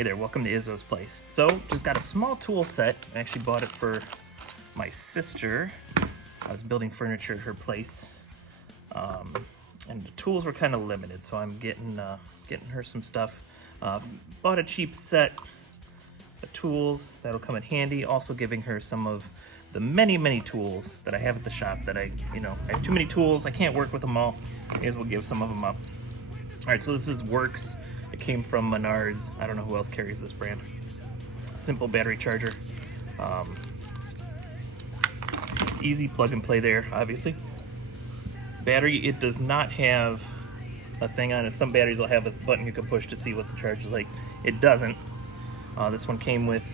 Hey there, welcome to Izzo's place. So, just got a small tool set. I actually bought it for my sister. I was building furniture at her place. And the tools were kind of limited, so I'm getting her some stuff. Bought a cheap set of tools that'll come in handy. Also giving her some of the many tools that I have at the shop that I have too many tools. I can't work with them all. May as well give some of them up. All right, so this is Works. It came from Menards. I don't know who else carries this brand. Simple battery charger. Easy plug and play there, obviously. Battery, it does not have a thing on it. Some batteries will have a button you can push to see what the charge is like. It doesn't. This one came with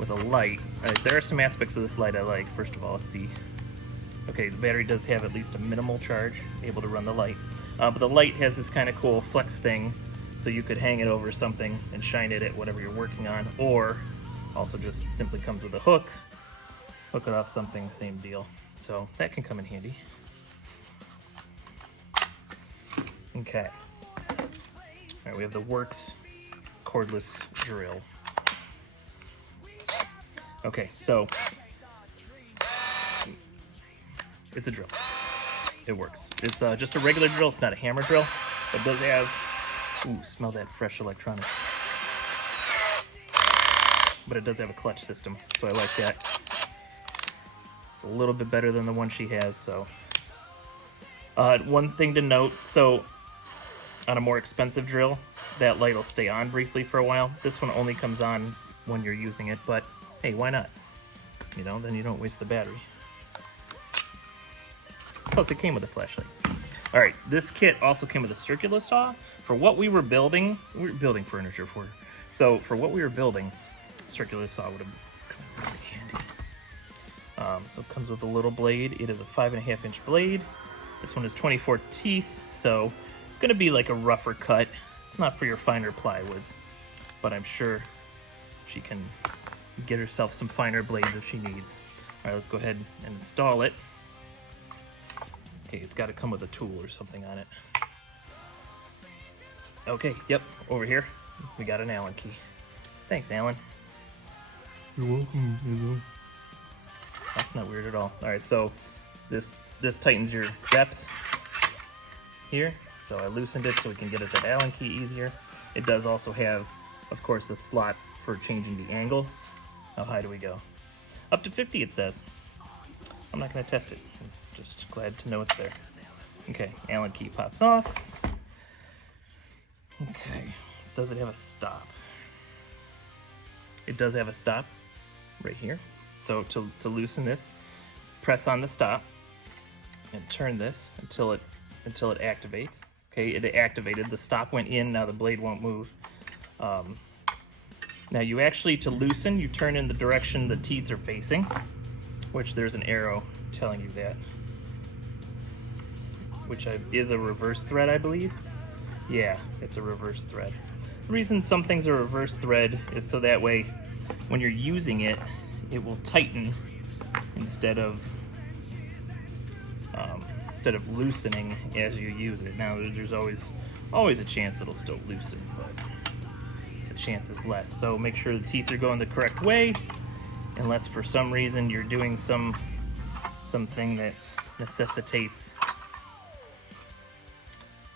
a light. There are some aspects of this light I like. First of all, let's see. Okay, the battery does have at least a minimal charge, able to run the light. But the light has this kind of cool flex thing, so you could hang it over something and shine it at whatever you're working on, or also just simply comes with a hook, hook it off something, same deal. So that can come in handy. Okay. All right, we have the Works cordless drill. Okay, so it's a drill. It works. It's just a regular drill. It's not a hammer drill. It does have, ooh, smell that fresh electronics. But it does have a clutch system, so I like that. It's a little bit better than the one she has, so. One thing to note, so on a more expensive drill, that light will stay on briefly for a while. This one only comes on when you're using it, but hey, why not? You know, then you don't waste the battery. Plus, it came with a flashlight. All right, this kit also came with a circular saw. For what we were building furniture for. So for what we were building, circular saw would have come really handy. So it comes with a little blade. It is a 5.5-inch blade. This one is 24 teeth, so it's gonna be like a rougher cut. It's not for your finer plywoods, but I'm sure she can get herself some finer blades if she needs. All right, let's go ahead and install it. Okay, it's got to come with a tool or something on it. Okay, yep, over here, we got an Allen key. Thanks, Allen. You're welcome, Izzo. That's not weird at all. All right, so this tightens your depth here. So I loosened it so we can get at that Allen key easier. It does also have, of course, a slot for changing the angle. How high do we go? Up to 50, it says. I'm not going to test it. I'm just glad to know it's there. Okay, Allen key pops off. Okay, does it have a stop? It does have a stop right here. So to loosen this, press on the stop and turn this until it activates. Okay, it activated. The stop went in. Now the blade won't move. Now you actually, to loosen, you turn in the direction the teeth are facing, which there's an arrow telling you that, which is a reverse thread, I believe. Yeah, it's a reverse thread. The reason some things are reverse thread is so that way when you're using it, it will tighten instead of loosening as you use it. Now there's always a chance it'll still loosen, but the chance is less. So make sure the teeth are going the correct way, unless for some reason you're doing something that necessitates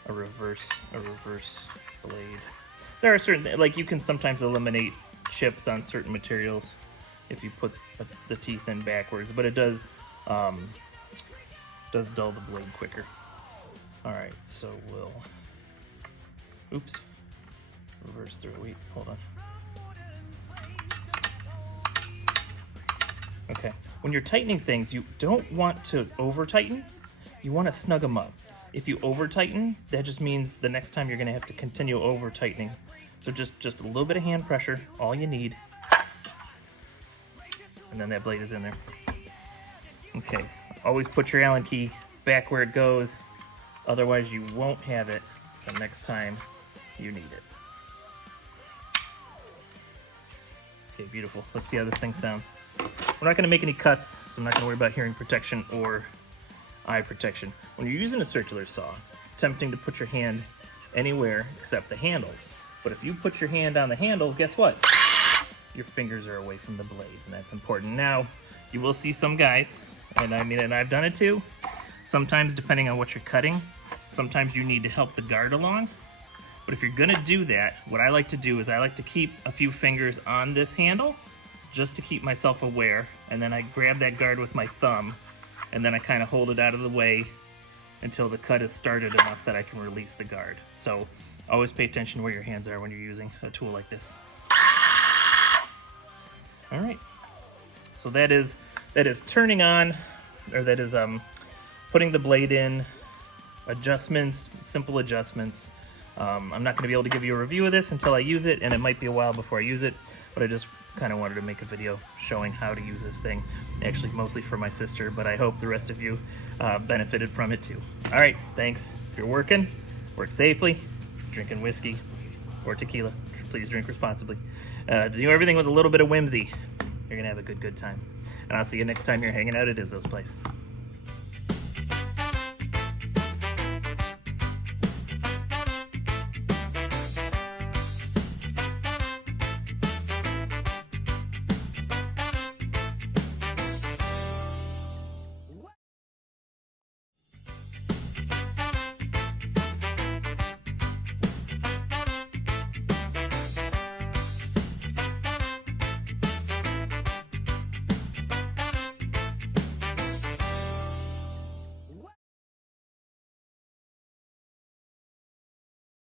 a reverse blade. There are certain, like, you can sometimes eliminate chips on certain materials if you put the teeth in backwards, but it does dull the blade quicker. All right, so we'll, oops, reverse through. Wait, hold on. Okay, when you're tightening things, you don't want to over tighten. You want to snug them up. If you over tighten, that just means the next time you're going to have to continue over tightening. So just a little bit of hand pressure, all you need, and then that blade is in there. Okay, always put your Allen key back where it goes, otherwise you won't have it the next time you need it. Okay, beautiful. Let's see how this thing sounds. We're not going to make any cuts, so I'm not going to worry about hearing protection or eye protection. When you're using a circular saw, it's tempting to put your hand anywhere except the handles. But if you put your hand on the handles, guess what? Your fingers are away from the blade, and that's important. Now, you will see some guys, and I've done it too. Sometimes, depending on what you're cutting, sometimes you need to help the guard along. But if you're gonna do that, what I like to do is I like to keep a few fingers on this handle just to keep myself aware, and then I grab that guard with my thumb, and then I kind of hold it out of the way until the cut is started enough that I can release the guard. So always pay attention to where your hands are when you're using a tool like this. All right, so that is turning on, or that is putting the blade in, adjustments, simple adjustments. I'm not going to be able to give you a review of this until I use it, and it might be a while before I use it, but I just kind of wanted to make a video showing how to use this thing, actually mostly for my sister, but I hope the rest of you benefited from it too. All right, thanks. If you're working, work safely. Drinking whiskey or tequila, please drink responsibly. Do everything with a little bit of whimsy. You're gonna have a good time. And I'll see you next time you're hanging out at Izzo's place.